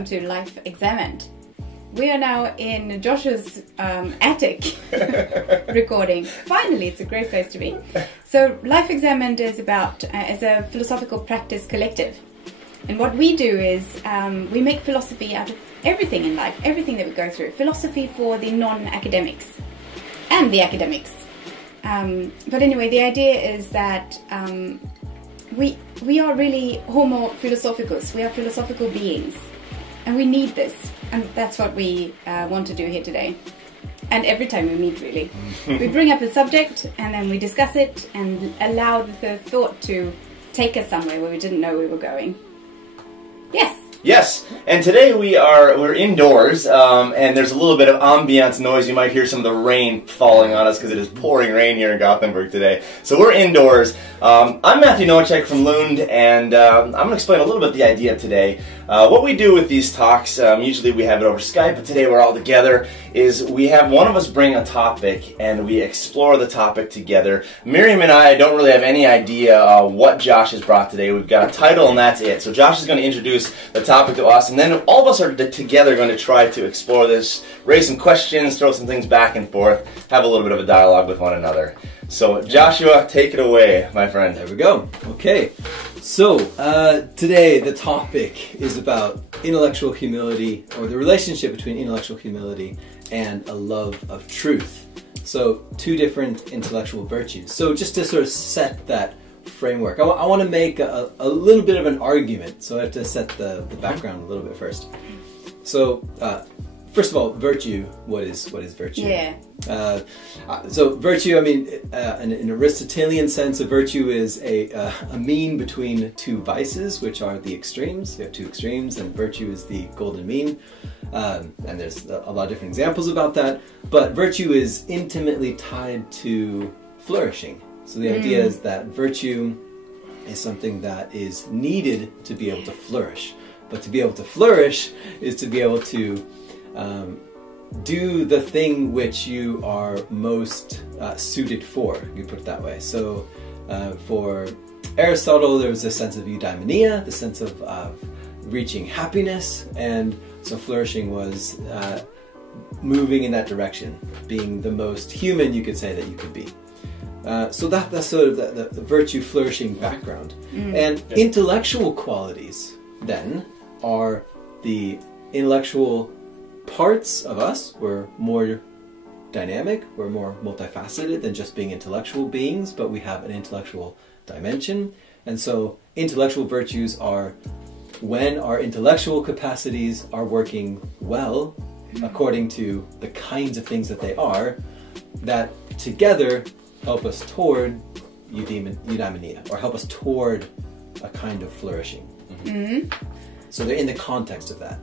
welcome to Life.Examined. We are now in Joshua's attic recording. Finally, it's a great place to be. So Life.Examined is is a philosophical practice collective. And what we do is we make philosophy out of everything in life, everything that we go through. Philosophy for the non-academics and the academics. But anyway, the idea is that we are really homo philosophicus. We are philosophical beings. And we need this. And that's what we want to do here today. And every time we meet, really. We bring up a subject and then we discuss it and allow the thought to take us somewhere where we didn't know we were going. Yes. Yes, and today we're indoors, and there's a little bit of ambiance noise. You might hear some of the rain falling on us because it is pouring rain here in Gothenburg today. So we're indoors. I'm Matthew Nowachek from Lund, and I'm going to explain a little bit the idea of today. What we do with these talks, usually we have it over Skype, but today we're all together, is we have one of us bring a topic and we explore the topic together. Miriam and I don't really have any idea what Josh has brought today. We've got a title and that's it. So Josh is going to introduce the topic to us, and then all of us are together going to try to explore this, raise some questions, throw some things back and forth, have a little bit of a dialogue with one another. So Joshua, take it away, my friend. There we go. Okay. So today the topic is about intellectual humility, or the relationship between intellectual humility and a love of truth. So two different intellectual virtues. So just to sort of set that framework, I want to make a little bit of an argument. So I have to set the background a little bit first. So first of all, virtue. What is virtue? Yeah. So virtue, I mean, in an Aristotelian sense, a virtue is a mean between two vices, which are the extremes. You have two extremes, and virtue is the golden mean. And there's a lot of different examples about that. But virtue is intimately tied to flourishing. So the idea is that virtue is something that is needed to be able to flourish. But to be able to flourish is to be able to do the thing which you are most suited for, you put it that way. So for Aristotle, there was a sense of eudaimonia, the sense of reaching happiness, and so flourishing was moving in that direction, being the most human you could say that you could be. So that's sort of the virtue flourishing background. And intellectual qualities then are the intellectual parts of us. We're more dynamic, we're more multifaceted than just being intellectual beings, but we have an intellectual dimension. And so intellectual virtues are when our intellectual capacities are working well, according to the kinds of things that they are, that together help us toward eudaimonia, or help us toward a kind of flourishing. So they're in the context of that.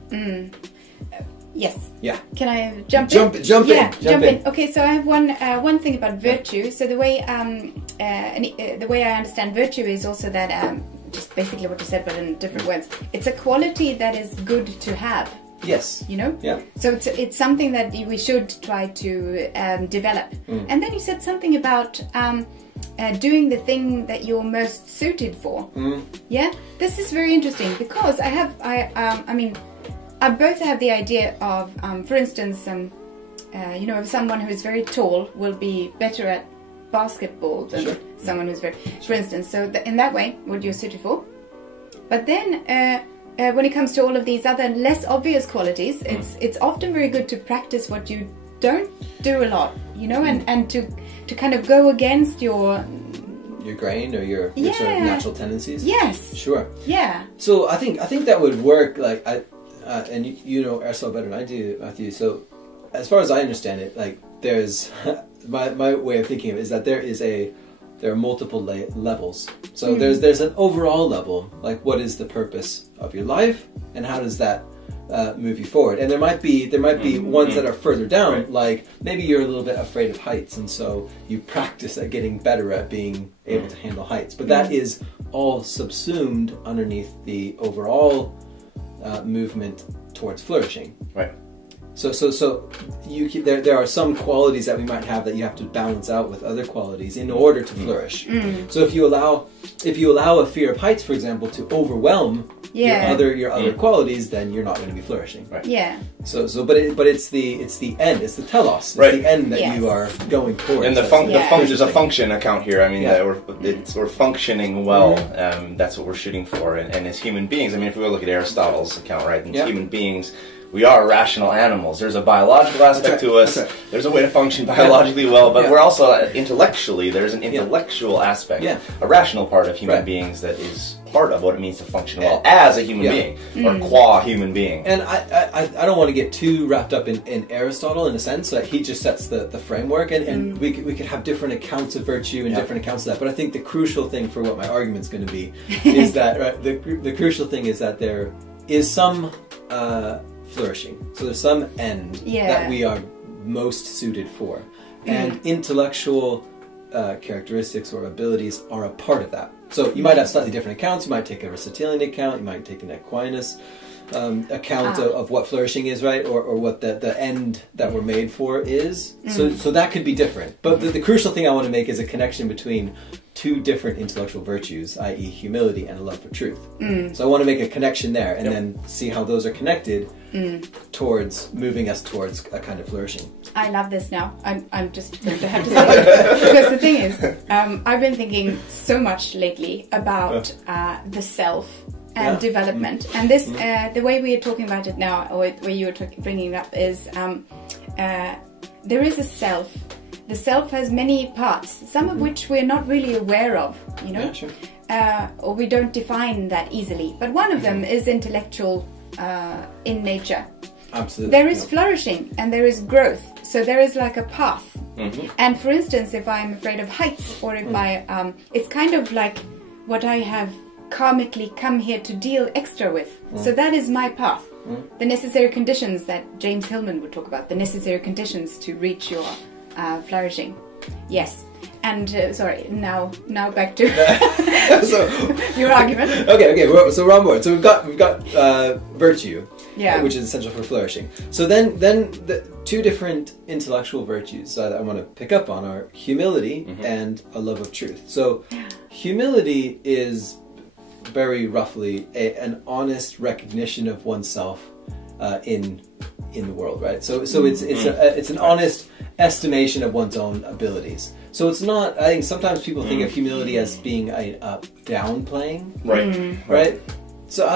Yes. Yeah. Can I jump in? Jump in. Okay, so I have one thing about virtue. So the way I understand virtue is also that just basically what you said, but in different words. It's a quality that is good to have. Yes. You know? Yeah. So it's something that we should try to develop. And then you said something about doing the thing that you're most suited for. Yeah? This is very interesting because I both have the idea of, for instance, you know, someone who is very tall will be better at basketball than someone who's very, for instance. So in that way, what you're suited for. But then when it comes to all of these other less obvious qualities, it's often very good to practice what you don't do a lot, you know, and to kind of go against your grain or your sort of natural tendencies. Yes. Sure. Yeah. So I think that would work. Like and you know Aristotle better than I do, Matthew. So as far as I understand it, like there's my way of thinking of it is that there are multiple levels. So there's an overall level, like what is the purpose of your life and how does that move you forward. And there might be ones that are further down, like maybe you're a little bit afraid of heights, and so you practice at getting better at being able to handle heights. But that is all subsumed underneath the overall movement towards flourishing. Right. So there are some qualities that we might have that you have to balance out with other qualities in order to flourish. So if you allow a fear of heights, for example, to overwhelm your other qualities, then you're not going to be flourishing. Right. Yeah. But it's the end, it's the telos, it's the end that you are going towards. And there's a function account here. I mean, we're functioning well. That's what we're shooting for. And as human beings, I mean, if we look at Aristotle's account, right? And human beings, we are rational animals. There's a biological aspect to us. There's a way to function biologically well, but we're also intellectually, there's an intellectual aspect, a rational part of human beings that is part of what it means to function well as a human being, or qua human being. And I don't want to get too wrapped up in Aristotle in a sense that he just sets the framework, and we could have different accounts of virtue and different accounts of that. But I think the crucial thing for what my argument's going to be is that the crucial thing is that there is some flourishing. So there's some end that we are most suited for, and intellectual characteristics or abilities are a part of that. So you might have slightly different accounts. You might take a Aristotelian account. You might take an Aquinas account of what flourishing is, right? Or what the end that we're made for is. So that could be different. But the crucial thing I want to make is a connection between two different intellectual virtues, i.e. humility and a love for truth. So I want to make a connection there, and then see how those are connected towards moving us towards a kind of flourishing. I love this now. I'm just going to have to say it. Because the thing is, I've been thinking so much lately about the self and development. And this, the way we are talking about it now, or where you were bringing it up, is there is a self. The self has many parts, some of which we're not really aware of, you know, or we don't define that easily. But one of them is intellectual in nature. Absolutely. There is flourishing and there is growth. So there is like a path. And for instance, if I'm afraid of heights, or if it's kind of like what I have karmically come here to deal extra with. So that is my path. The necessary conditions that James Hillman would talk about, the necessary conditions to reach your flourishing. Yes. And sorry, now back to your argument. Okay. So we're on board. So we've got virtue, which is essential for flourishing. So then the two different intellectual virtues that I want to pick up on are humility and a love of truth. So humility is very roughly an honest recognition of oneself in the world, right? So it's an honest estimation of one's own abilities. So it's not, I think sometimes people think of humility as being a downplaying. Right? So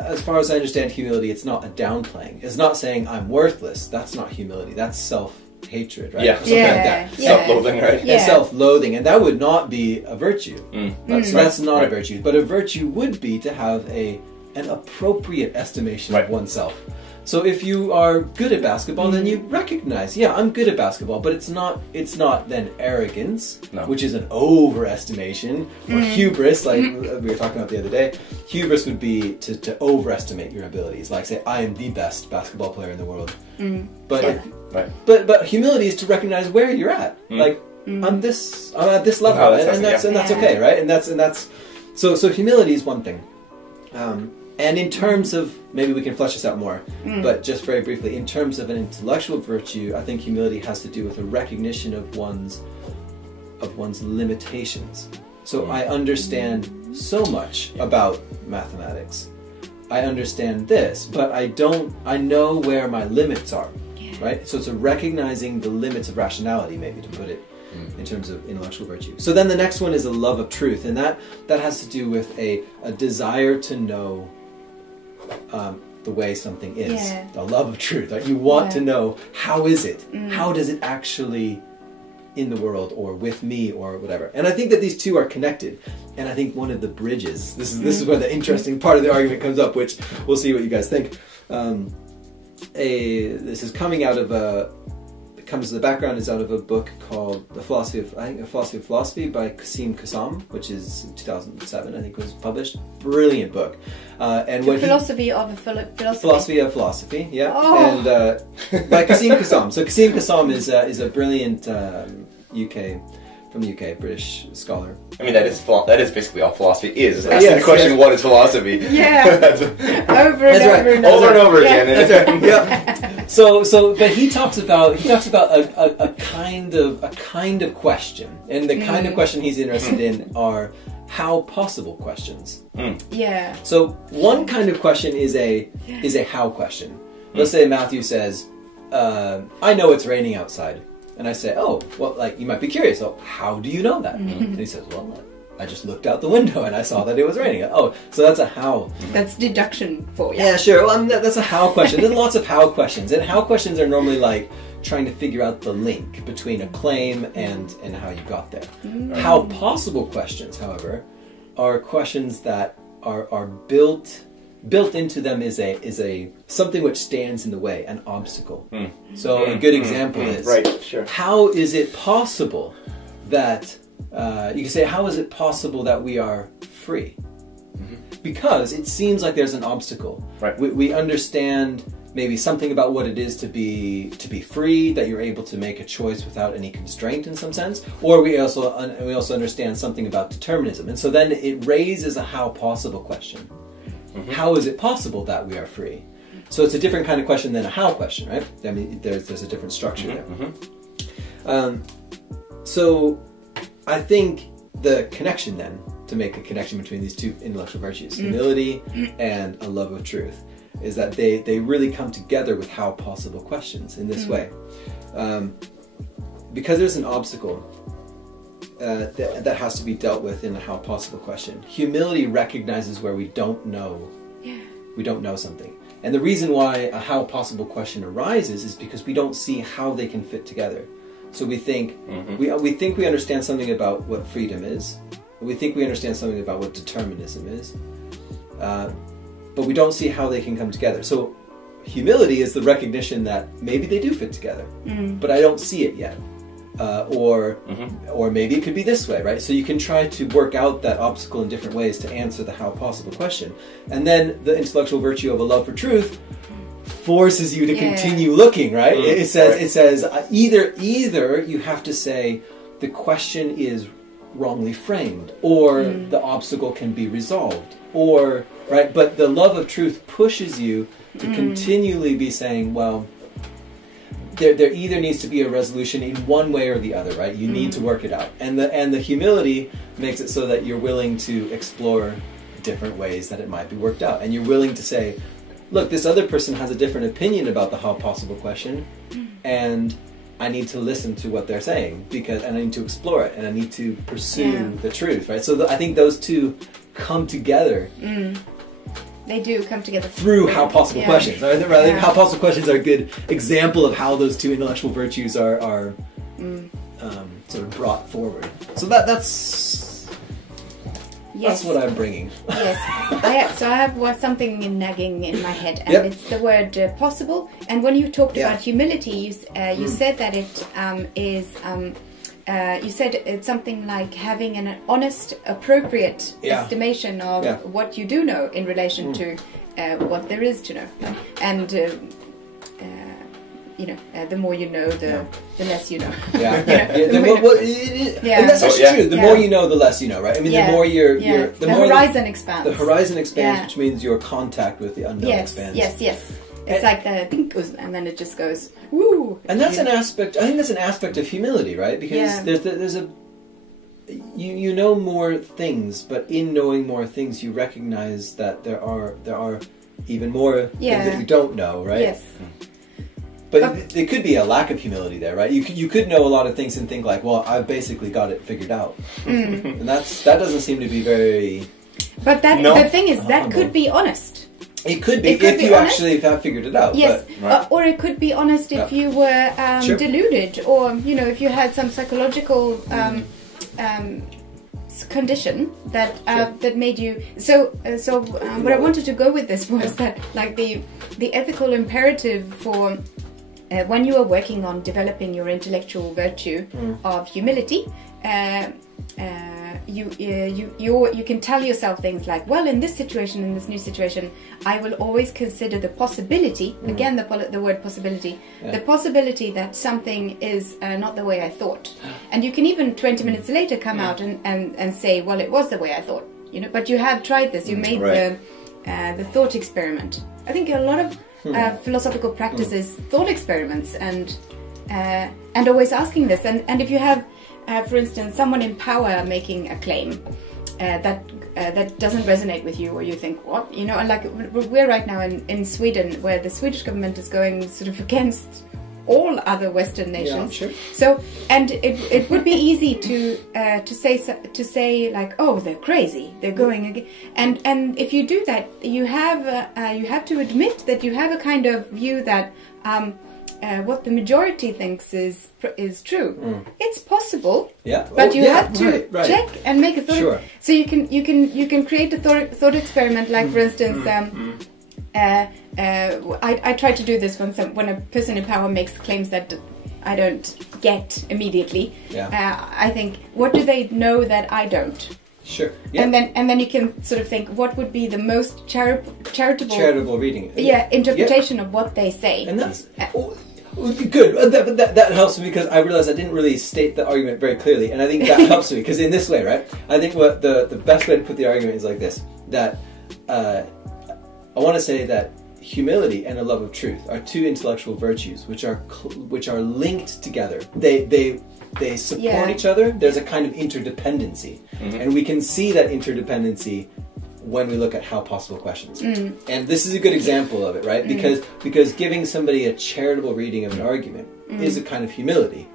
as far as I understand humility, it's not a downplaying. It's not saying I'm worthless. That's not humility. That's self-hatred, right? Like that. Self-loathing, right? And self-loathing. And that would not be a virtue. That's not a virtue. But a virtue would be to have an appropriate estimation of oneself. So if you are good at basketball, then you recognize, I'm good at basketball, but it's not then arrogance, which is an overestimation, or hubris, like we were talking about the other day. Hubris would be to overestimate your abilities, like say, I am the best basketball player in the world. But humility is to recognize where you're at. Like I'm at this level, and that's okay, right? And that's so humility is one thing. And in terms of, maybe we can flesh this out more, but just very briefly, in terms of an intellectual virtue, I think humility has to do with a recognition of one's limitations. So I understand so much about mathematics. I understand this, but I know where my limits are, right? So it's a recognizing the limits of rationality, maybe, to put it in terms of intellectual virtue. So then the next one is a love of truth, and that has to do with a desire to know the way something is, the love of truth. Like you want to know, how is it? How does it actually in the world, or with me, or whatever? And I think that these two are connected. And I think one of the bridges, this is where the interesting part of the argument comes up, which we'll see what you guys think. This is coming out of the background is out of a book called A Philosophy of Philosophy by Qasim Qassam, which is 2007, I think, was published. Brilliant book. And when Philosophy of Philosophy, and by Qasim Qassam. So Qasim Qassam is a brilliant UK from the UK, British scholar. I mean, that is basically all philosophy is asking the question, what is philosophy? Yeah. over and over again. That's right. Yeah. So, but he talks about a kind of question, and the kind of question he's interested in are how possible questions. Yeah. So one kind of question is a how question. Let's say Matthew says, I know it's raining outside. And I say, oh, well, like, you might be curious. Oh, how do you know that? And he says, well, I just looked out the window and I saw that it was raining. Oh, so that's a how. That's deduction for you. Yeah, sure. Well, that's a how question. There's lots of how questions. And how questions are normally like trying to figure out the link between a claim and how you got there. How possible questions, however, are questions that are built into them is a something which stands in the way, an obstacle. So a good example is, how is it possible that you can say, how is it possible that we are free? Because it seems like there's an obstacle. We understand maybe something about what it is to be free, that you're able to make a choice without any constraint in some sense, or we also understand something about determinism, and so then it raises a how possible question. How is it possible that we are free? So it's a different kind of question than a how question, right? I mean, there's a different structure there. So I think the connection then, to make a connection between these two intellectual virtues, humility and a love of truth, is that they really come together with how possible questions in this way. Because there's an obstacle that has to be dealt with in the how possible question. Humility recognizes where we don't know. We don't know something. And the reason why a how possible question arises is because we don't see how they can fit together. So we think we think we understand something about what freedom is. We think we understand something about what determinism is. But we don't see how they can come together. So humility is the recognition that maybe they do fit together, but I don't see it yet. Or maybe it could be this way, right? So you can try to work out that obstacle in different ways to answer the how possible question. And then the intellectual virtue of a love for truth forces you to continue looking, right? It says either you have to say the question is wrongly framed, or the obstacle can be resolved, or right. But the love of truth pushes you to continually be saying, well, there either needs to be a resolution in one way or the other, right? You need to work it out, and the humility makes it so that you're willing to explore different ways that it might be worked out, and you're willing to say, look, this other person has a different opinion about the how possible question, and I need to listen to what they're saying, and I need to explore it, and I need to pursue the truth, right? So I think those two come together. They do come together through how possible questions. I think how possible questions are a good example of how those two intellectual virtues are sort of brought forward. So that's what I'm bringing. Yes, I have something nagging in my head, and it's the word possible. And when you talked about humility, you said that it is. You said it's something like having an honest, appropriate estimation of what you do know in relation to what there is to know, and the more you know, the less you know. And that's actually true. The more you know, the less you know, right? I mean, the more the horizon expands. The horizon expands, which means your contact with the unknown expands. Yes. It's like the thing goes, and then it just goes, woo. And that's an aspect. I think that's an aspect of humility, right? Because there's a you know more things, but in knowing more things, you recognize that there are even more things that you don't know, right? Yes. But it could be a lack of humility there, right? You could know a lot of things and think like, well, I've basically got it figured out, and that doesn't seem to be very. But the thing is, that could be honest. It could be if you actually have figured it out. Yes, or it could be honest if you were deluded, or if you had some psychological condition that that made you. So what I wanted to go with this was that, like, the ethical imperative for when you are working on developing your intellectual virtue of humility. you can tell yourself things like, well, in this situation, in this new situation, I will always consider the possibility, again the word possibility, the possibility that something is not the way I thought. And you can even 20 minutes later come out and say, well, it was the way I thought, you know, but you have tried this, you made the thought experiment. I think a lot of philosophical practices thought experiments and always asking this. And if you have, for instance, someone in power making a claim that doesn't resonate with you, or you think, what, you know, like we're right now in Sweden, where the Swedish government is going sort of against all other Western nations. Yeah, sure. So, and it would be easy to say like, oh, they're crazy, they're going again. And if you do that, you have to admit that you have a kind of view that what the majority thinks is true. It's possible, but you have to check and make a thought. Sure. So you can create a thought experiment, like for instance. I try to do this when a person in power makes claims that I don't get immediately. I think, what do they know that I don't? Sure. And then you can sort of think, what would be the most charitable reading? Interpretation of what they say. And that's good. That helps me, because I realized I didn't really state the argument very clearly, and I think that helps me, because in this way, right? I think what the best way to put the argument is like this: that I want to say that humility and a love of truth are two intellectual virtues which are linked together. They support each other. There's a kind of interdependency, and we can see that interdependency when we look at how possible questions are. And this is a good example of it, right? Because giving somebody a charitable reading of an argument is a kind of humility,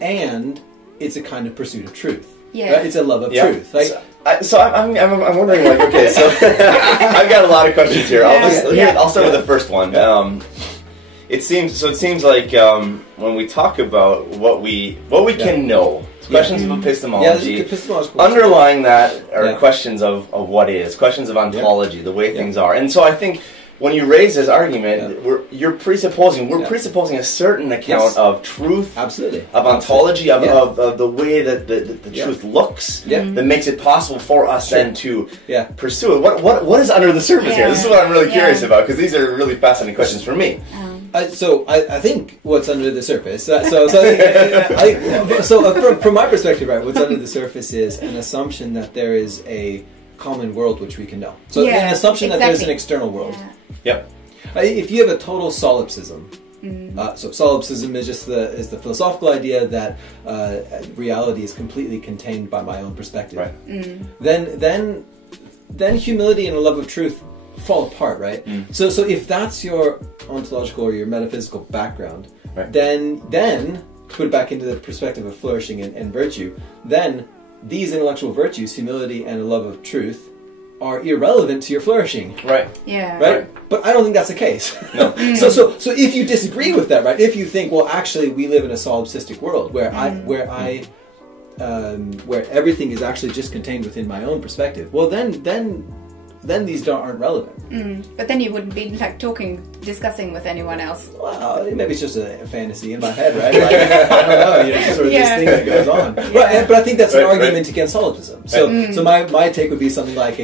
and it's a kind of pursuit of truth. Right? It's a love of truth. Like, so I'm wondering, like, okay, so I've got a lot of questions here. I'll start with the first one. It seems like when we talk about what we can know, questions of epistemology, underlying that are questions of what is, questions of ontology, the way things are. And so I think when you raise this argument, we're presupposing a certain account of truth, of ontology, of the way that the truth looks, that makes it possible for us then to pursue it. What is under the surface here? This is what I'm really curious about, because these are really fascinating questions for me. So I think what's under the surface. From my perspective, right, what's under the surface is an assumption that there is a common world which we can know. So an assumption that there's an external world. If you have a total solipsism, so solipsism is just the philosophical idea that reality is completely contained by my own perspective. Right. Then humility and a love of truth fall apart, right? So if that's your ontological or your metaphysical background, then to put it back into the perspective of flourishing and virtue, then these intellectual virtues, humility and a love of truth, are irrelevant to your flourishing. Right. Yeah. Right? But I don't think that's the case. No. So if you disagree with that, right? If you think, well, actually we live in a solipsistic world where where everything is actually just contained within my own perspective, well then these aren't relevant. But then you wouldn't be like discussing with anyone else. Well, maybe it's just a fantasy in my head, right? Like, I don't know, you know, just sort of this thing that goes on. Right, but I think that's an argument against solipsism. So my take would be something like,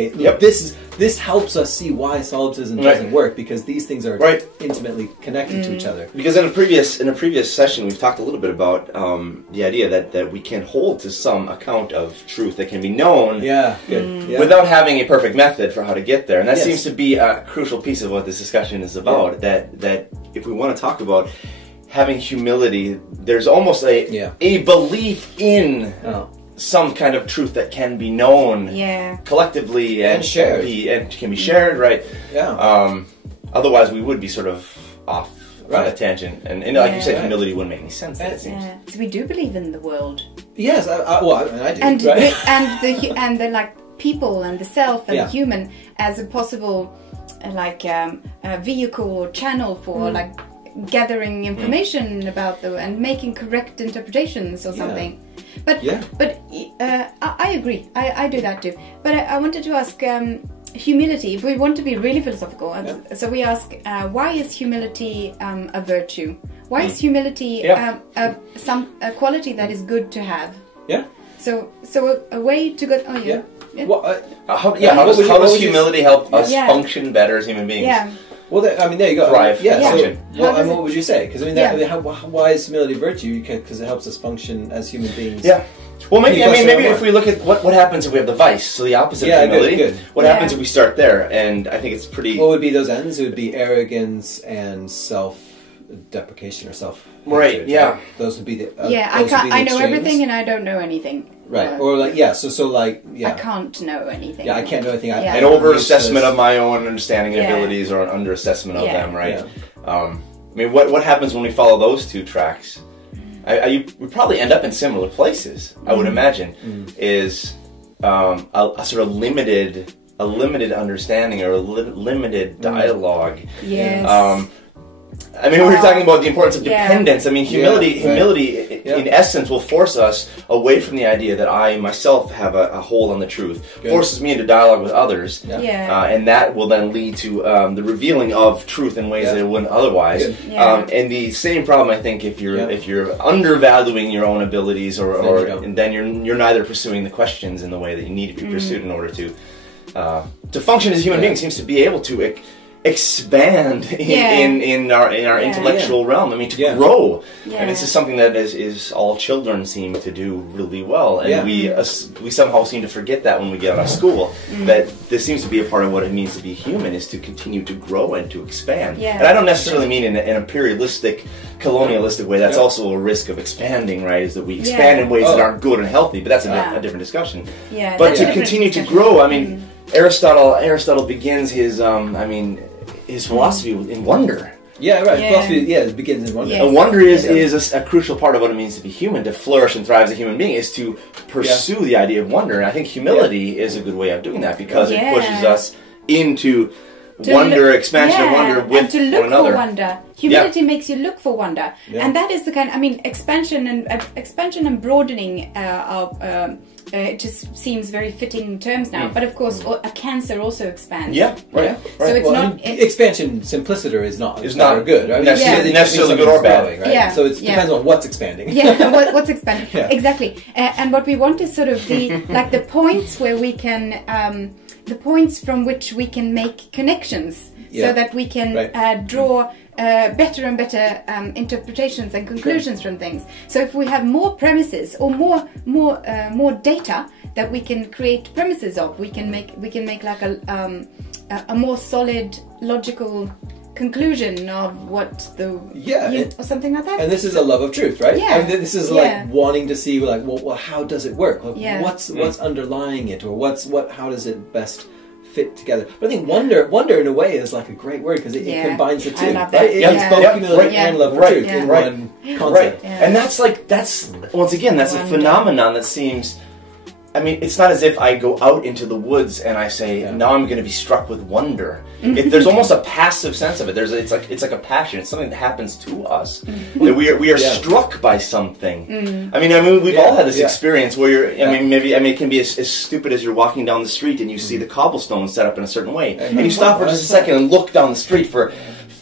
this helps us see why solipsism doesn't work, because these things are intimately connected to each other. Because in a previous session, we've talked a little bit about the idea that we can hold to some account of truth that can be known without having a perfect method for how to get there. And that seems to be a crucial piece of what this discussion is about, that if we want to talk about having humility, there's almost a belief in some kind of truth that can be known collectively and shared, can be shared, right? Otherwise, we would be sort of off on a tangent, and like you said, humility wouldn't make any sense. It seems. So we do believe in the world. Yes, I do. And the like people and the self and the human as a possible vehicle or channel for like gathering information about and making correct interpretations or something. But I agree. I do that too. But I wanted to ask humility. If we want to be really philosophical, so we ask, why is humility a virtue? Why is humility a quality that is good to have? So a way to go. Oh, yeah. Well, how does humility help us function better as human beings? Yeah. Well, I mean, there you go. Thrive. Yeah. Function. So, well, and what would you say? Because I mean, why is humility a virtue? Because it helps us function as human beings. Yeah. Well, maybe if we look at what happens if we have the vice, so the opposite of humility. Good. What happens if we start there? And I think it's pretty. What would be those ends? It would be arrogance and self-deprecation or self. Right. Yeah. Right? Those would be the. I know everything and I don't know anything. Right. Or like I can't know anything. Yeah, I can't know anything. An over-assessment of my own understanding and abilities, or an under-assessment of them. Right. Yeah. I mean, what happens when we follow those two tracks? We probably end up in similar places. I would imagine is a sort of limited understanding or a limited dialogue. Yes. I mean, we were talking about the importance of dependence. I mean, humility in essence will force us away from the idea that I myself have a hold on the truth. Forces me into dialogue with others, and that will then lead to the revealing of truth in ways that it wouldn't otherwise. And the same problem, I think, if you're undervaluing your own abilities, then you're neither pursuing the questions in the way that you need to be pursued in order to function as a human being. Seems to be able to expand in our intellectual realm. I mean, to grow. And this is something that is all children seem to do really well. And we somehow seem to forget that when we get out of school. That this seems to be a part of what it means to be human, is to continue to grow and to expand. And I don't necessarily mean in an imperialistic, colonialistic way. That's also a risk of expanding, right? Is that we expand in ways that aren't good and healthy. But that's a different discussion. But to continue to grow, I mean, Aristotle begins his philosophy in wonder. Yeah, right. Philosophy, it begins in wonder. And wonder is a crucial part of what it means to be human, to flourish and thrive as a human being, is to pursue the idea of wonder. And I think humility is a good way of doing that, because it pushes us into wonder, expansion of wonder with and to look one another. For wonder. Humility makes you look for wonder, and that is the kind. I mean, expansion and broadening it just seems very fitting terms now. But of course, a cancer also expands. Yeah, right. So it's not expansion. Simpliciter is not good. Right? Necessarily good or bad. Right? Yeah. So it depends on what's expanding. What's expanding exactly. And what we want is sort of the points where we can the points from which we can make connections, so that we can draw better and better interpretations and conclusions from things. So if we have more premises or more data that we can create premises of, we can make like a more solid logical conclusion of what or something like that. And this is a love of truth, right? Yeah. And this is like wanting to see well, how does it work? What's underlying it, or how does it best fit together? But I think wonder in a way is like a great word, because it combines the two. Right? It's both humility and love for truth in one concept. And that's once again, that's a phenomenon that seems. I mean, it's not as if I go out into the woods and I say, now I'm going to be struck with wonder. There's almost a passive sense of it. It's like a passion. It's something that happens to us. That we are struck by something. I mean, we've all had this experience where maybe it can be as stupid as you're walking down the street and you see the cobblestones set up in a certain way, and you stop for just a second and look down the street for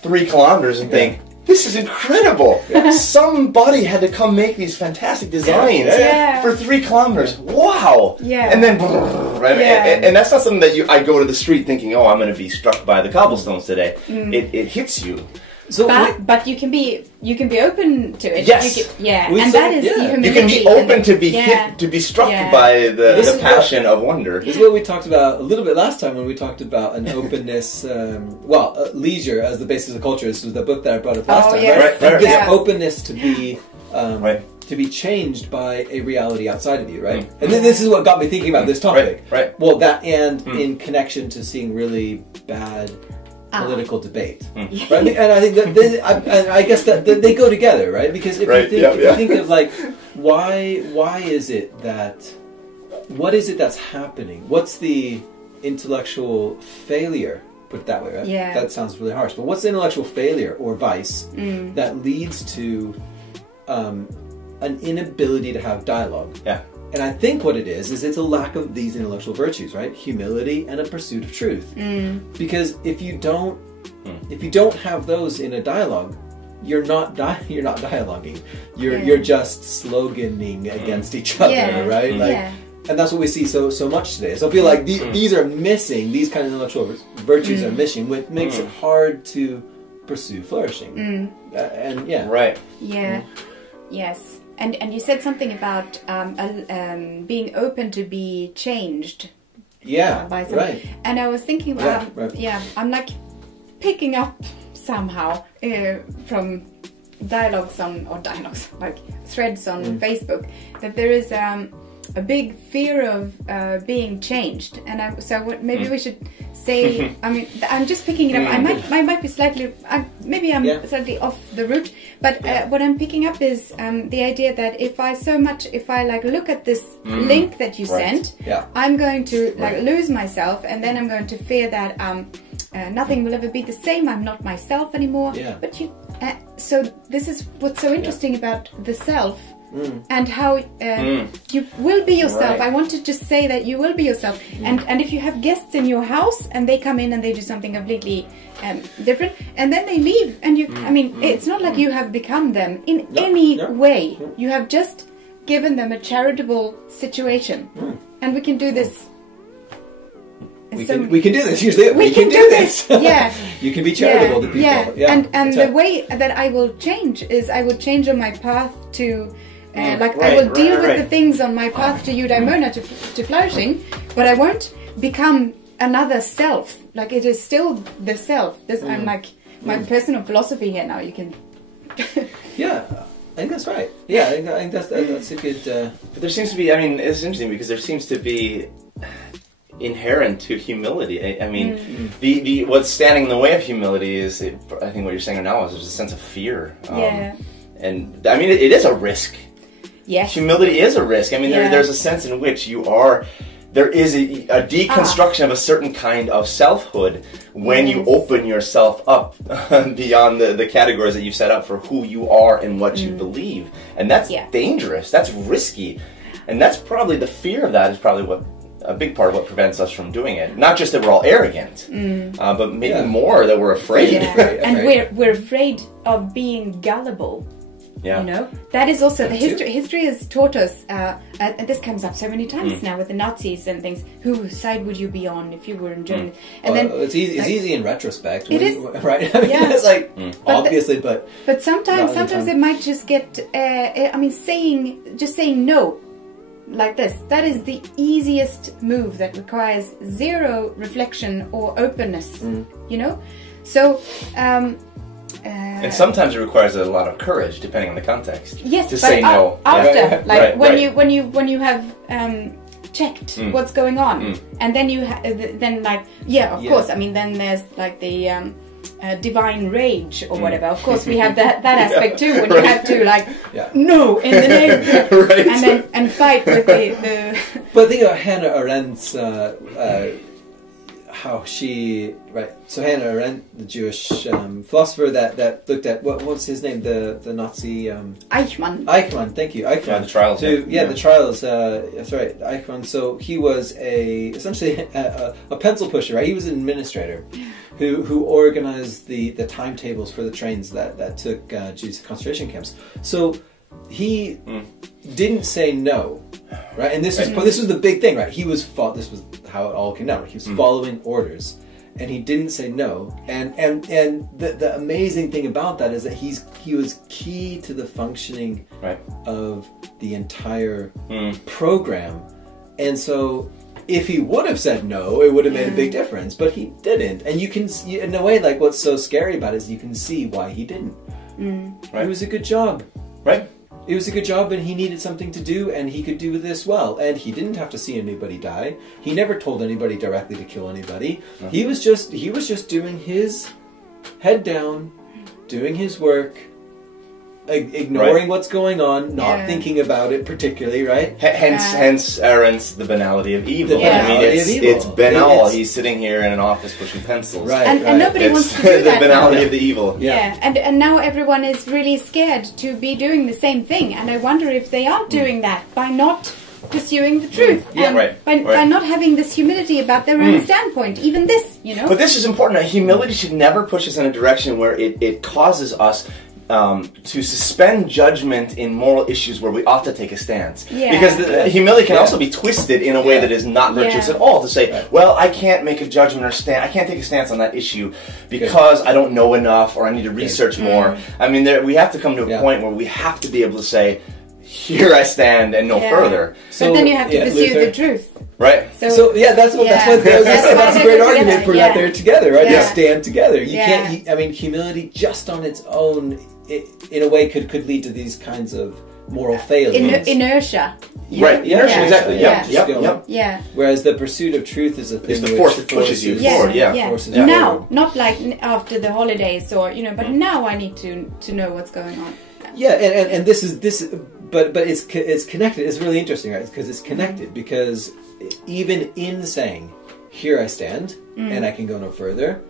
3 kilometers and think, this is incredible. Somebody had to come make these fantastic designs for 3 kilometers. Wow. And then, and that's not something that I go to the street thinking, oh, I'm going to be struck by the cobblestones today. It hits you. So but you can be open to it. Yes. And that is humility. You can be open to be hit, to be struck by the passion of wonder. This is what we talked about a little bit last time when we talked about an openness. Leisure as the basis of culture. This was the book that I brought up last time. Yes. Right. This openness to be. To be changed by a reality outside of you, right? And then this is what got me thinking about this topic. Right. Well, that and in connection to seeing really bad political debate, right? And I think that I guess that they go together, right? Because if you think of like why is it that what is it that's happening? What's the intellectual failure? Put it that way, right? Yeah. That sounds really harsh, but what's the intellectual failure or vice that leads to an inability to have dialogue? Yeah. And I think what it is it's a lack of these intellectual virtues, right? Humility and a pursuit of truth. Because if you don't have those in a dialogue, you're not dialoguing. You're just sloganing against each other, right? Like, and that's what we see so much today. So I feel like these are missing. These kind of intellectual virtues are missing, which makes it hard to pursue flourishing. And right. Yes. And you said something about being open to be changed. By some, right. And I was thinking about I'm like picking up somehow from dialogues like threads on Facebook, that there is a big fear of being changed, and maybe we should say. I mean, I'm just picking it up. I might be slightly, maybe I'm slightly off the route, but what I'm picking up is the idea that if I like look at this link that you sent, I'm going to like lose myself, and then I'm going to fear that nothing will ever be the same. I'm not myself anymore. But so this is what's so interesting about the self. And how you will be yourself. I want to just say that you will be yourself. And if you have guests in your house and they come in and they do something completely different, and then they leave, and you, I mean, it's not like you have become them in any way. You have just given them a charitable situation, and we can do this. We can do this. Usually, we can do this. You can be charitable to people. And the way that I will change is I will change on my path to. I will deal with the things on my path to Eudaimonia, to flourishing, but I won't become another self. Like, it is still the self. I'm like my personal philosophy here now. You can. I think that's right. I think that's a good. But there seems to be. I mean, it's interesting because there seems to be inherent to humility. I mean, the what's standing in the way of humility is, I think what you're saying now is there's a sense of fear. And I mean, it is a risk. Yes. Humility is a risk. I mean, there's a sense in which there is a deconstruction of a certain kind of selfhood when you open yourself up beyond the categories that you've set up for who you are and what you believe. And that's dangerous. That's risky. And that's probably the fear of that is probably a big part of what prevents us from doing it. Not just that we're all arrogant, but maybe more that we're afraid. And we're afraid of being gullible. You know, that is also the history. History has taught us, and this comes up so many times now with the Nazis and things. Whose side would you be on if you were in Germany? And then it's easy in retrospect. It is, right? I mean, it's like obviously, but sometimes it might just get. I mean, saying no, like this. That is the easiest move that requires zero reflection or openness. You know, so. And sometimes it requires a lot of courage, depending on the context. Yes, to say no. After, when you have checked what's going on, and then you of course. I mean, then there's like the divine rage or whatever. Of course, we have that aspect too, when you have to no in the name, and fight with the. But think about Hannah Arendt's. How she So Hannah Arendt, the Jewish philosopher that looked at what's his name, the Nazi Eichmann. Thank you, Eichmann. The trials. The trials. That's right, Eichmann. So he was essentially a pencil pusher. Right, he was an administrator who organized the timetables for the trains that took Jews to concentration camps. So he didn't say no. Right, and this was the big thing, right? This was how it all came down. Right? He was following orders, and he didn't say no. And the amazing thing about that is that he was key to the functioning of the entire program. And so, if he would have said no, it would have made a big difference. But he didn't, and you can see, in a way, like what's so scary about it is you can see why he didn't. It was a good job, right? It was a good job, and he needed something to do, and he could do this well. And he didn't have to see anybody die. He never told anybody directly to kill anybody. No. He was just doing his head down, doing his work, ignoring what's going on, not thinking about it particularly, right? Hence Arendt's The Banality of Evil. It's banal. He's sitting here in an office pushing pencils. And nobody wants to do that. The banality of the evil. And now everyone is really scared to be doing the same thing. And I wonder if they aren't doing that by not pursuing the truth. By not having this humility about their own standpoint. Even this, you know. But this is important. Humility should never push us in a direction where it causes us to suspend judgment in moral issues where we ought to take a stance. Yeah. Because humility can also be twisted in a way that is not virtuous at all. To say, well, I can't make a judgment or I can't take a stance on that issue because I don't know enough or I need to research more. I mean, we have to come to a point where we have to be able to say, here I stand and no further. So, but then you have to pursue the truth. Right. So that's why that's a great argument for that they're together, right? They stand together. You can't. I mean, humility just on its own, in a way, could lead to these kinds of moral failures. Inertia. Right. Inertia. Exactly. Yeah. Whereas the pursuit of truth is a thing the force that pushes you forward. Now, not like after the holidays or but now I need to know what's going on. Yeah, and this, but it's connected. It's really interesting, right? Because it's connected. Because even in saying, "Here I stand, and I can go no further,"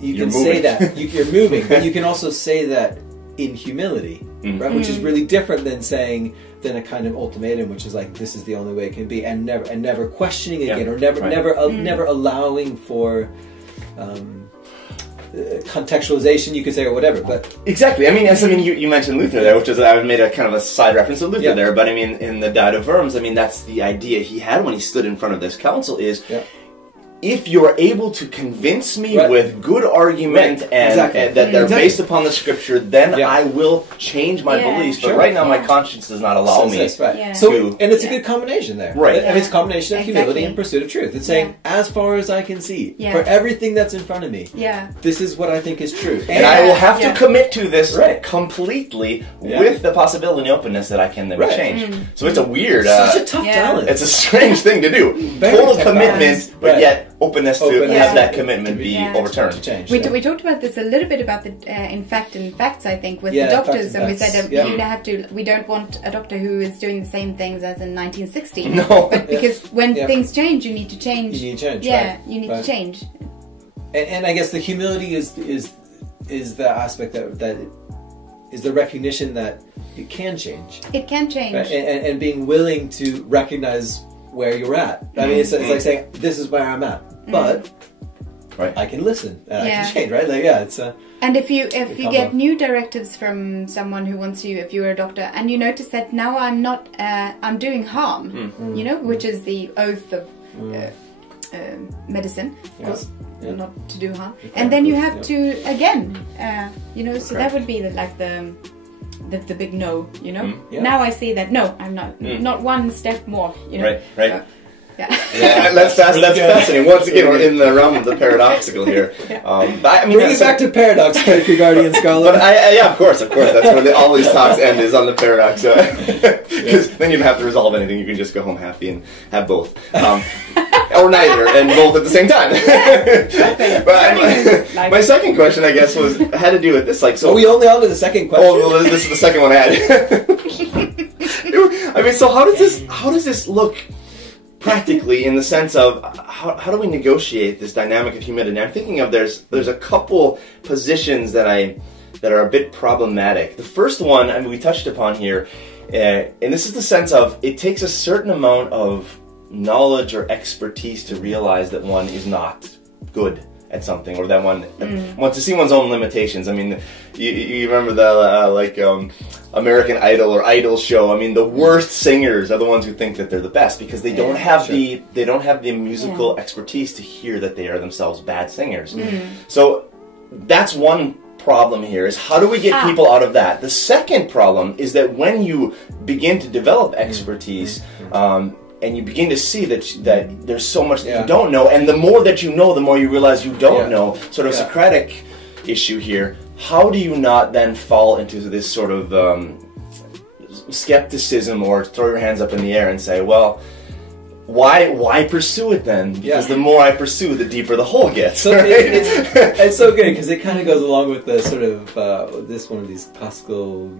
you're moving. Say that you're moving. But you can also say that in humility, right? Which is really different than a kind of ultimatum, which is like, "This is the only way it can be," and never questioning again, or never allowing for. Contextualization, you could say, or whatever, but exactly. I mean, you mentioned Luther there, which is I made a kind of a side reference to Luther there, but I mean, in the Diet of Worms, I mean, that's the idea he had when he stood in front of this council is. If you're able to convince me with good argument and that they're based upon the scripture, then I will change my beliefs. But right now, my conscience does not allow me. So, and it's a good combination there. Right. I mean, it's a combination of humility and pursuit of truth. It's saying, as far as I can see, for everything that's in front of me, this is what I think is true. And I will have to commit to this completely with the possibility and openness that I can then change. So it's a weird... Such a tough balance. It's a strange thing to do. Total commitment, but yet openness to have that commitment be overturned. To change, we talked about this a little bit about the in facts, I think, with the doctors, and we said we don't want a doctor who is doing the same things as in 1960. No, but because when things change, you need to change. You need to change. You need to change. And I guess the humility is the aspect that is the recognition that it can change. It can change, right? and being willing to recognize where you're at. I mean, it's like saying, this is where I'm at, but I can listen and I can change, right? Like, it's and if you get new directives from someone who wants you, if you're a doctor, and you notice that now I'm not, I'm doing harm, which is the oath of medicine, of course, not to do harm, and then you have to again, so that would be the big no, Now I see that I am not one step more, Right. That's fascinating. Once again, we're in the realm of the paradoxical here. Bring it back to paradox, Kierkegaardian scholar. But of course. That's where all these talks end, is on the paradox. Because then you don't have to resolve anything. You can just go home happy and have both. Or neither, and both at the same time. But my second question, I guess, had to do with this. Are we only on to the second question? Oh, well, this is the second one I had. I mean, so how does this look practically, in the sense of how do we negotiate this dynamic of humility? I'm thinking of there's a couple positions that are a bit problematic. The first one, I mean, we touched upon here, and this is the sense of it takes a certain amount of knowledge or expertise to realize that one is not good at something, or that one wants to see one's own limitations. I mean, you remember the American Idol or Idol show. I mean, the worst singers are the ones who think that they're the best because they don't have the musical expertise to hear that they are themselves bad singers. So that's one problem here, is how do we get people out of that? The second problem is that when you begin to develop expertise, and you begin to see that there's so much that you don't know, and the more that you know, the more you realize you don't know. Sort of Socratic issue here. How do you not then fall into this sort of skepticism, or throw your hands up in the air and say, well, why pursue it then? Because the more I pursue, the deeper the hole gets. So it's so good, because it kind of goes along with the sort of this one of these classical,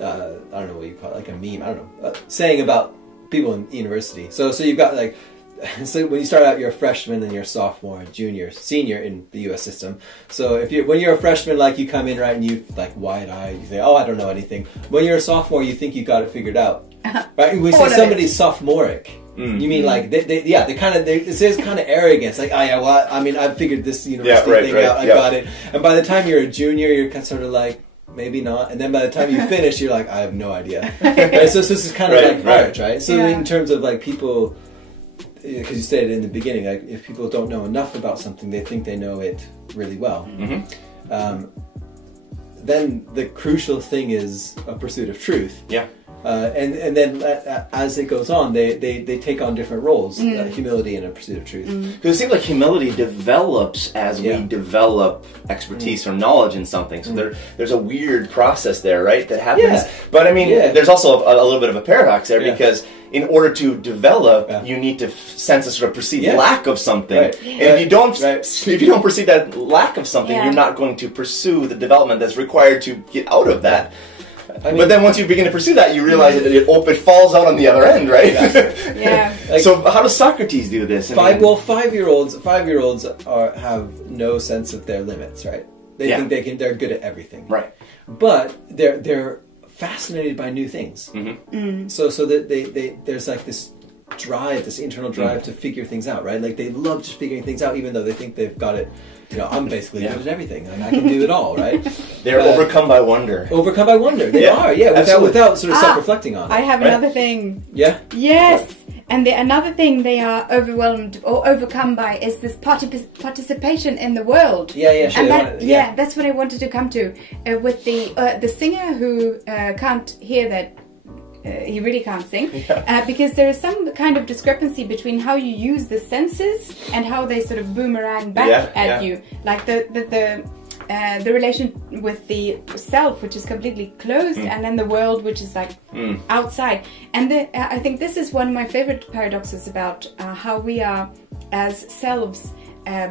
I don't know what you call it, like a meme, I don't know, saying about people in university. So you've got so when you start out, you're a freshman, then you're a sophomore, junior, senior in the U.S. system. So when you're a freshman, you come in, right, and you wide-eyed, you say, oh, I don't know anything. When you're a sophomore, you think you got it figured out, right? When we say somebody's sophomoric, you mean it says kind of arrogance, I mean, I've figured this university thing out, I got it. And by the time you're a junior, you're kind of sort of like, maybe not. And then by the time you finish, you're like, I have no idea. Right? So this is kind of like art, right? So in terms of like people, because you said in the beginning, like if people don't know enough about something, they think they know it really well. Then the crucial thing is a pursuit of truth. Yeah. And then as it goes on, they take on different roles, humility and a pursuit of truth. Because it seems like humility develops as we develop expertise or knowledge in something. So there's a weird process there, right, that happens. Yeah. But I mean, there's also a little bit of a paradox there because in order to develop, you need to sense a sort of perceived lack of something. Right. And if you don't perceive that lack of something, you're not going to pursue the development that's required to get out of that. I mean, but then once you begin to pursue that, you realize that it falls out on the other end, right? Yeah. So how does Socrates do this? Five-year-olds have no sense of their limits, right? They think they're good at everything, right? But they're fascinated by new things. So that there's like this drive, this internal drive to figure things out, right? Like they love just figuring things out, even though they think they've got it. You know, I'm basically good at everything, and I can do it all, right? They're overcome by wonder. Overcome by wonder. They are, without sort of self-reflecting on it. I have another thing. Yeah? Yes. And another thing they are overwhelmed or overcome by is this participation in the world. Yeah, sure. And that's what I wanted to come to. With the singer who can't hear that. He really can't sing because there is some kind of discrepancy between how you use the senses and how they sort of boomerang back at you. Like the relation with the self, which is completely closed, and then the world, which is like outside. And I think this is one of my favorite paradoxes about how we are as selves.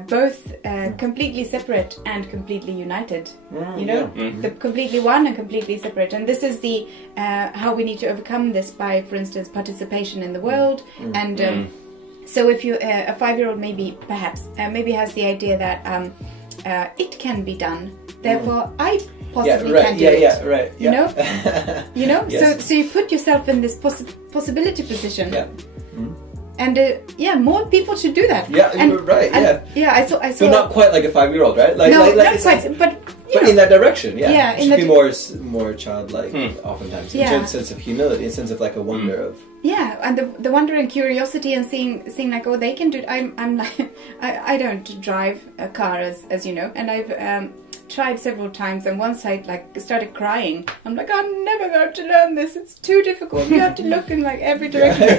Both completely separate and completely united. You know, the completely one and completely separate. And this is the how we need to overcome this by, for instance, participation in the world. And so, if you a 5-year-old maybe has the idea that it can be done, therefore I possibly can do it. You know, you know. Yes. So you put yourself in this possibility position. Yeah. And more people should do that. Yeah, and, right. I saw. So not quite like a 5-year-old, right? Like, no, like not quite. But in that direction, yeah. It should be more childlike, oftentimes. In terms of sense of humility, in sense of like a wonder of. Yeah, and the wonder and curiosity and seeing like, oh, they can do it. I'm like, I don't drive a car as you know, and I've tried several times, and once I like started crying. I'm like, I'm never going to learn this. It's too difficult. You have to look in like every direction.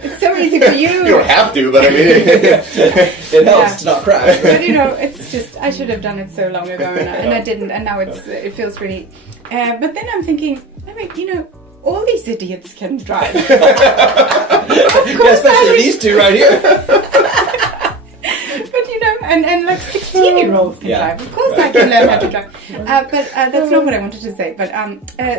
It's so easy for you. You don't have to, but I mean, it helps to not cry. But you know, it's just I should have done it so long ago, and I didn't, and now it feels really. But then I'm thinking, I mean, you know, all these idiots can drive. Especially these two right here. But you know, and like 16-year-olds can drive. Of course, I can learn how to drive. But that's not what I wanted to say. But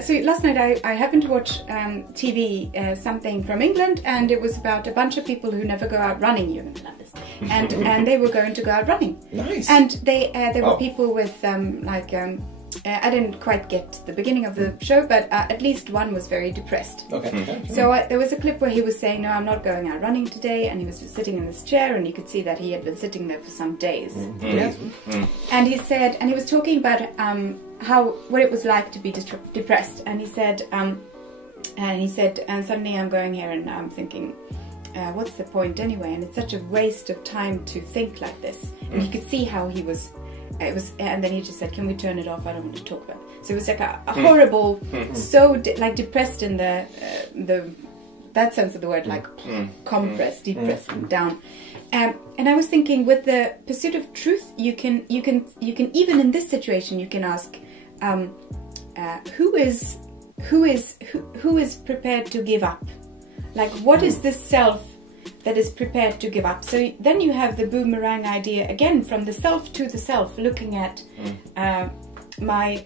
so last night I happened to watch TV something from England, and it was about a bunch of people who never go out running. You're gonna love this. And they were going to go out running. Nice. And there were people with I didn't quite get the beginning of the show, but at least one was very depressed. Okay. So there was a clip where he was saying, no, I'm not going out running today, and he was just sitting in this chair, and you could see that he had been sitting there for some days. And he said, and he was talking about what it was like to be depressed, and he said, and suddenly I'm going here and I'm thinking, what's the point anyway? And it's such a waste of time to think like this. And you could see how he was. And then he just said, "Can we turn it off? I don't want to talk about it." So it was like a horrible, so depressed in that sense of the word, like compressed, depressed, and down. And I was thinking, with the pursuit of truth, you can even in this situation, you can ask, who is prepared to give up? Like, what is this self that is prepared to give up? So then you have the boomerang idea again, from the self to the self, looking at my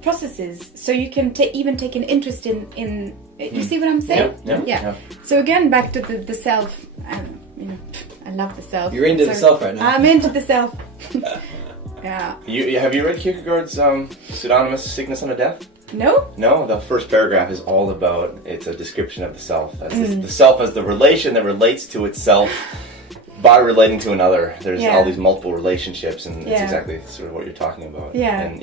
processes. So you can even take an interest in you see what I'm saying? Yeah. So again, back to the self. You know, I love the self. You're into the self right now. I'm into the self. Yeah. Have you read Kierkegaard's Pseudonymous Sickness Unto Death? No? No, the first paragraph is all about, it's a description of the self. The self as the relation that relates to itself by relating to another. There's all these multiple relationships, and it's exactly sort of what you're talking about. Yeah. And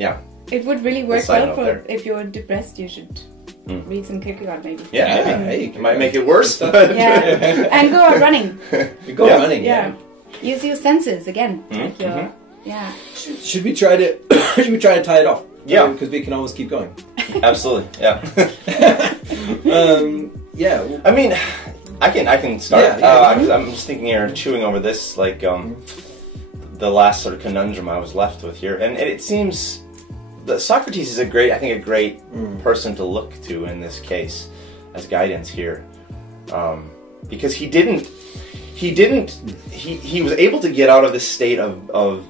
it would really work side well note for there. if you're depressed. You should read some Kierkegaard, maybe. Yeah, maybe. It might make it worse. Yeah, and go out running. Go running. Yeah, use your senses again. Like your, Should we try to tie it off? Yeah, because we can always keep going. Absolutely. Yeah. Yeah. I mean, I can start. Yeah. I'm just thinking here, chewing over this, like the last sort of conundrum I was left with here, and it seems that Socrates is a great person to look to in this case as guidance here, because he was able to get out of this state of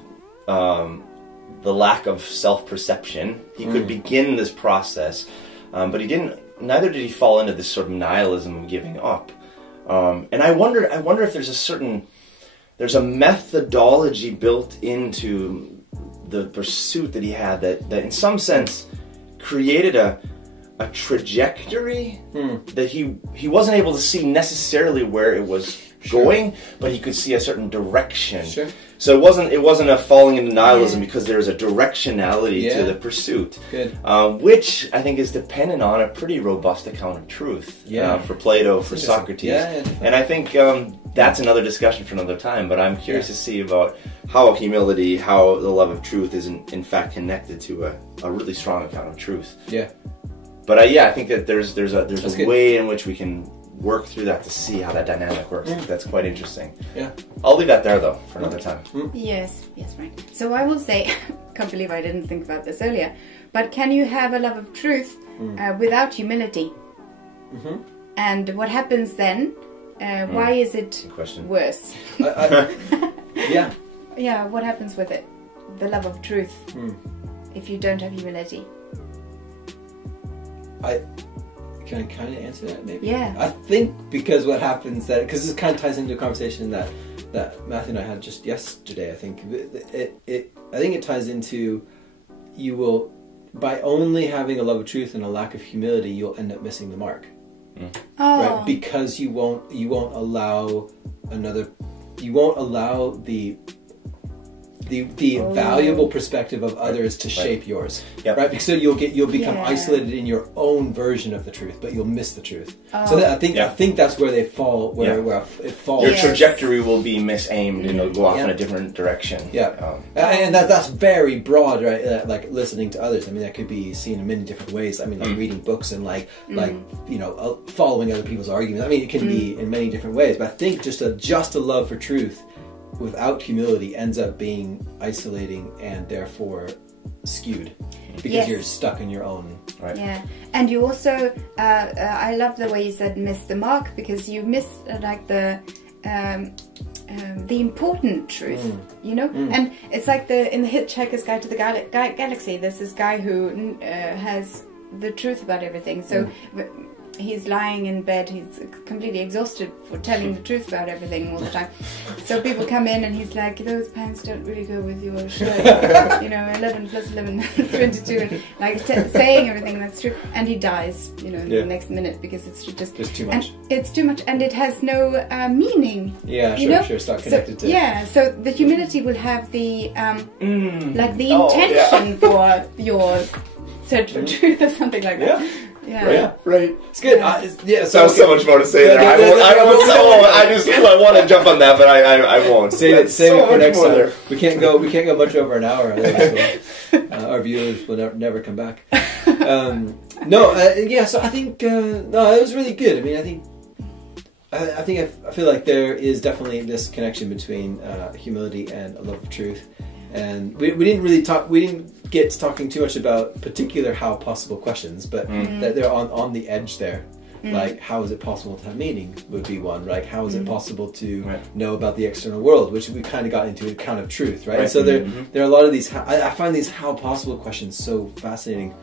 the lack of self-perception. He could begin this process, but he didn't. Neither did he fall into this sort of nihilism of giving up. And I wonder if there's a methodology built into the pursuit that he had that in some sense created a trajectory that he wasn't able to see necessarily where it was going, but he could see a certain direction. Sure. So it wasn't a falling into nihilism because there's a directionality to the pursuit, which I think is dependent on a pretty robust account of truth for Plato, for Socrates, and I think that's another discussion for another time. But I'm curious to see about how humility, how the love of truth is in fact connected to a really strong account of truth. Yeah. But I think that there's a way in which we can work through that to see how that dynamic works. That's quite interesting. Yeah. I'll leave that there though for another time. Yes, right. So I will say, can't believe I didn't think about this earlier, but can you have a love of truth without humility? And what happens then? Why is it worse? Yeah. Yeah, what happens with it? The love of truth, if you don't have humility? Can I kind of answer that, maybe? Yeah. I think because what happens because this kind of ties into a conversation that Matthew and I had just yesterday. I think it ties into you will, by only having a love of truth and a lack of humility, you'll end up missing the mark. Right? Because you won't allow the valuable perspective of others to shape yours, right? Because so you'll become isolated in your own version of the truth, but you'll miss the truth. So I think that's where they fall, where it falls. Your trajectory will be misaimed, and it'll go off in a different direction. And that's very broad, right? Like listening to others. I mean, that could be seen in many different ways. I mean, like reading books and following other people's arguments. I mean, it can be in many different ways. But I think just a love for truth without humility ends up being isolating and therefore skewed because you're stuck in your own. Right. Yeah, and you also, I love the way you said miss the mark, because you miss the important truth, you know. And it's like in the Hitchhiker's Guide to the Galaxy. There's this guy who has the truth about everything. So. He's lying in bed, he's completely exhausted for telling the truth about everything all the time. So people come in and he's like, those pants don't really go with your shirt. 11 plus 11 is 22. And like saying everything that's true. And he dies, in the next minute, because it's just too much. And it's too much, and it has no meaning. Yeah, sure, it's not connected to. Yeah, so the humility will have the intention for your search for truth or something like that. Yeah. Right. It's good. So much more to say there. I want to jump on that, but I won't. Save it for next time. We can't go much over an hour. Our viewers will never come back. So I think it was really good. I mean, I feel like there is definitely this connection between humility and a love of truth. And we didn't get to talking too much about particular how possible questions, but that they're on the edge there. Like, how is it possible to have meaning would be one. Like, how is it possible to know about the external world, which we kind of got into a kind of truth, right? So there are a lot of these. I find these how possible questions so fascinating.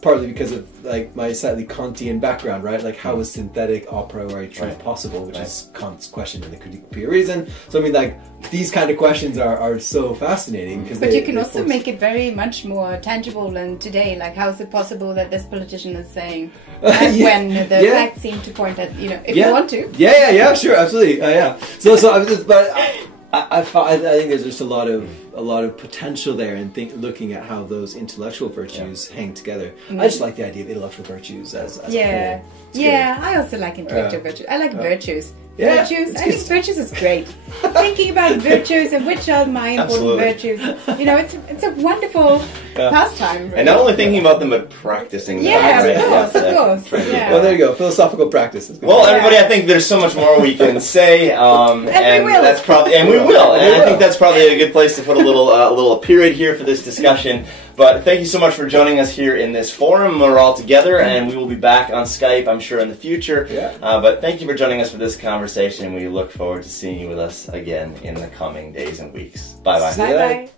Partly because of like my slightly Kantian background, right? Like, how is synthetic a priori truth possible, which is Kant's question, and there could be a reason. So I mean, like, these kind of questions are so fascinating because. But you can also make it very much more tangible than today. Like, how is it possible that this politician is saying when the facts seem to point at if you want to? Yeah, sure, absolutely, yeah. So I think there's just a lot of lot of potential there in looking at how those intellectual virtues hang together. I just like the idea of intellectual virtues as a whole. Yeah, I also like intellectual virtues. I like virtues. Yeah, Virtues. I think virtues is great. Thinking about virtues and which are my important virtues. You know, it's a wonderful pastime. Really. And not only thinking about them, but practicing them. Yeah, of course. Yeah. Well, there you go. Philosophical practice. Well, everybody, I think there's so much more we can say, and we will. that's probably, and we will. And I think that's probably a good place to put a little period here for this discussion. But thank you so much for joining us here in this forum. We're all together, and we will be back on Skype, I'm sure, in the future. But thank you for joining us for this conversation. We look forward to seeing you with us again in the coming days and weeks. Bye-bye. Bye-bye.